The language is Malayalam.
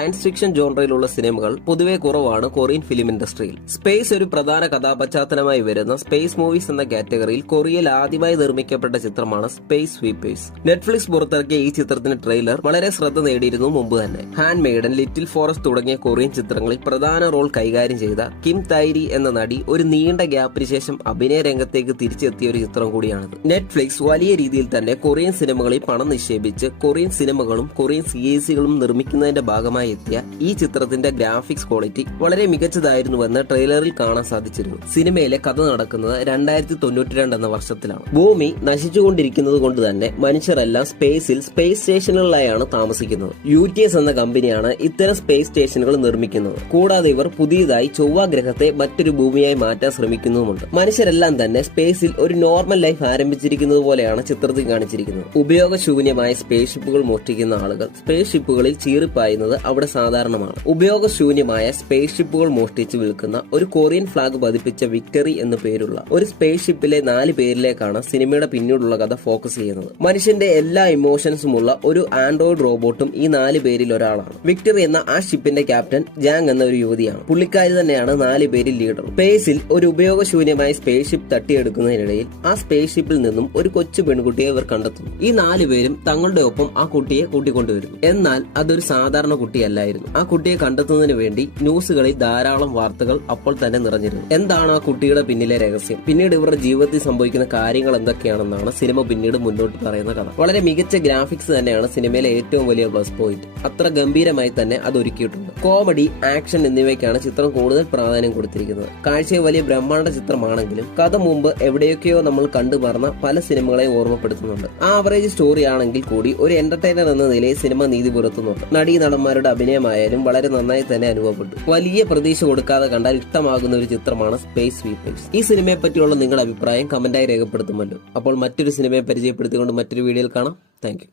സയൻസ് ഫിക്ഷൻ ജോണറിലുള്ള സിനിമകൾ പൊതുവെ കുറവാണ് കൊറിയൻ ഫിലിം ഇൻഡസ്ട്രിയിൽ സ്പേസ് ഒരു പ്രധാന കഥാപശ്ചാത്തലമായി വരുന്ന സ്പേസ് മൂവീസ് എന്ന കാറ്റഗറിയിൽ കൊറിയയിൽ ആദ്യമായി നിർമ്മിക്കപ്പെട്ട ചിത്രമാണ് സ്പേസ് സ്വീപ്പേഴ്സ് നെറ്റ്ഫ്ലിക്സ് പുറത്തിറക്കിയ ഈ ചിത്രത്തിന്റെ ട്രെയിലർ വളരെ ശ്രദ്ധ നേടിയിരുന്നു മുമ്പ് തന്നെ. ഹാൻഡ് മെയ്ഡൻ ലിറ്റിൽ ഫോറസ്റ്റ് തുടങ്ങിയ കൊറിയൻ ചിത്രങ്ങളിൽ പ്രധാന റോൾ കൈകാര്യം ചെയ്ത കിം തൈരി എന്ന നടി ഒരു നീണ്ട ഗ്യാപ്പിന് ശേഷം അഭിനയ രംഗത്തേക്ക് തിരിച്ചെത്തിയ ഒരു ചിത്രം കൂടിയാണിത്. നെറ്റ്ഫ്ലിക്സ് വലിയ രീതിയിൽ തന്നെ കൊറിയൻ സിനിമകളിൽ പണം നിക്ഷേപിച്ച് കൊറിയൻ സിനിമകളും കൊറിയൻ സീരീസുകളും നിർമ്മിക്കുന്നതിന്റെ ഭാഗമായി എത്തിയ ഈ ചിത്രത്തിന്റെ ഗ്രാഫിക്സ് ക്വാളിറ്റി വളരെ മികച്ചതായിരുന്നുവെന്ന് ട്രെയിലറിൽ കാണാൻ സാധിച്ചിരുന്നു. സിനിമയിലെ കഥ നടക്കുന്നത് രണ്ടായിരത്തി തൊണ്ണൂറ്റിരണ്ട് എന്ന വർഷത്തിലാണ്. ഭൂമി നശിച്ചുകൊണ്ടിരിക്കുന്നത് കൊണ്ട് തന്നെ മനുഷ്യരെല്ലാം സ്പേസിൽ സ്പേസ് സ്റ്റേഷനുകളിലായാണ് താമസിക്കുന്നത്. യു ടി എസ് എന്ന കമ്പനിയാണ് ഇത്തരം സ്പേസ് സ്റ്റേഷനുകൾ നിർമ്മിക്കുന്നത്. കൂടാതെ ഇവർ പുതിയതായി ചൊവ്വ ഗ്രഹത്തെ മറ്റൊരു ഭൂമിയായി മാറ്റാൻ ശ്രമിക്കുന്നതുമുണ്ട് മനുഷ്യരെല്ലാം തന്നെ സ്പേസിൽ ഒരു നോർമൽ ലൈഫ് ആരംഭിച്ചിരിക്കുന്നത് പോലെയാണ് ചിത്രത്തിൽ കാണിച്ചിരിക്കുന്നത്. ഉപയോഗശൂന്യമായ സ്പേസ് ഷിപ്പുകൾ മോഷ്ടിക്കുന്ന ആളുകൾ സ്പേസ് ഷിപ്പുകളിൽ ചീറിപ്പായുന്നത് അവിടെ സാധാരണമാണ്. ഉപയോഗശൂന്യമായ സ്പേസ് ഷിപ്പുകൾ മോഷ്ടിച്ച് വിൽക്കുന്ന ഒരു കൊറിയൻ ഫ്ലാഗ് പതിപ്പിച്ച വിക്ടറി എന്ന പേരുള്ള ഒരു സ്പേസ് ഷിപ്പിലെ നാല് പേരിലേക്കാണ് സിനിമയുടെ പിന്നീടുള്ള കഥ ഫോക്കസ് ചെയ്യുന്നത്. മനുഷ്യന്റെ എല്ലാ ഇമോഷൻസും ഉള്ള ഒരു ആൻഡ്രോയിഡ് റോബോട്ടും ഈ നാല് പേരിൽ ഒരാളാണ്. വിക്ടറി എന്ന ആ ഷിപ്പിന്റെ ക്യാപ്റ്റൻ ജാങ് എന്ന ഒരു യുവതിയാണ്. പുള്ളിക്കാരി തന്നെയാണ് നാല് പേരിൽ ലീഡർ സ്പേസിൽ ഒരു ഉപയോഗശൂന്യമായ സ്പേസ് ഷിപ്പ് തട്ടിയെടുക്കുന്നതിനിടയിൽ ആ സ്പേസ് ഷിപ്പിൽ നിന്നും ഒരു കൊച്ചു പെൺകുട്ടിയെ ഇവർ കണ്ടെത്തുന്നു. ഈ നാല് പേരും തങ്ങളുടെ ഒപ്പം ആ കുട്ടിയെ കൂട്ടിക്കൊണ്ടുവരുന്നു. എന്നാൽ അതൊരു സാധാരണ കുട്ടിയല്ലായിരുന്നു ആ കുട്ടിയെ കണ്ടെത്തുന്നതിന് വേണ്ടി ന്യൂസുകളിൽ ധാരാളം വാർത്തകൾ അപ്പോൾ തന്നെ നിറഞ്ഞിരുന്നു. എന്താണ് ആ കുട്ടിയുടെ പിന്നിലെ രഹസ്യം? പിന്നീട് ഇവരുടെ ജീവിതത്തിൽ സംഭവിക്കുന്ന കാര്യങ്ങൾ എന്തൊക്കെയാണെന്നാണ് സിനിമ പിന്നീട് മുന്നോട്ട് പറയുന്ന കഥ. വളരെ മികച്ച ഗ്രാഫിക്സ് തന്നെയാണ് സിനിമയിലെ ഏറ്റവും വലിയ പ്ലസ് പോയിന്റ്. അത്ര ഗംഭീരമായി തന്നെ അത് ഒരുക്കിയിട്ടുണ്ട്. കോമഡി ആക്ഷൻ എന്നിവയ്ക്കാണ് ചിത്രം കൂടുതൽ പ്രാധാന്യം കൊടുത്തിരിക്കുന്നത്. കാഴ്ചയെ വലിയ ബ്രഹ്മാണ്ഡ ചിത്രമാണെങ്കിലും കഥ മുമ്പ് എവിടെയൊക്കെയോ നമ്മൾ കണ്ടു പറഞ്ഞ പല സിനിമകളെ ഓർമ്മപ്പെടുത്തുന്നുണ്ട്. ആവറേജ് സ്റ്റോറി ആണെങ്കിൽ കൂടി ഒരു എന്റർടൈനർ എന്ന നിലയിൽ സിനിമ നീതി പുലർത്തുന്നുണ്ട്. നടീ നടന്മാരുടെ അഭിനയമായാലും വളരെ നന്നായി തന്നെ അനുഭവപ്പെട്ടു. വലിയ പ്രതീക്ഷ കൊടുക്കാതെ കണ്ടാൽ ഇഷ്ടമാകുന്ന ഒരു ചിത്രമാണ് സ്പേസ് വീപ്പേഴ്സ് ഈ സിനിമയെ പറ്റിയുള്ള നിങ്ങളുടെ അഭിപ്രായം കമന്റായി രേഖപ്പെടുത്തുമല്ലോ. അപ്പോൾ മറ്റൊരു സിനിമയെ പരിചയപ്പെടുത്തിക്കൊണ്ട് മറ്റൊരു വീഡിയോയിൽ കാണാം. താങ്ക്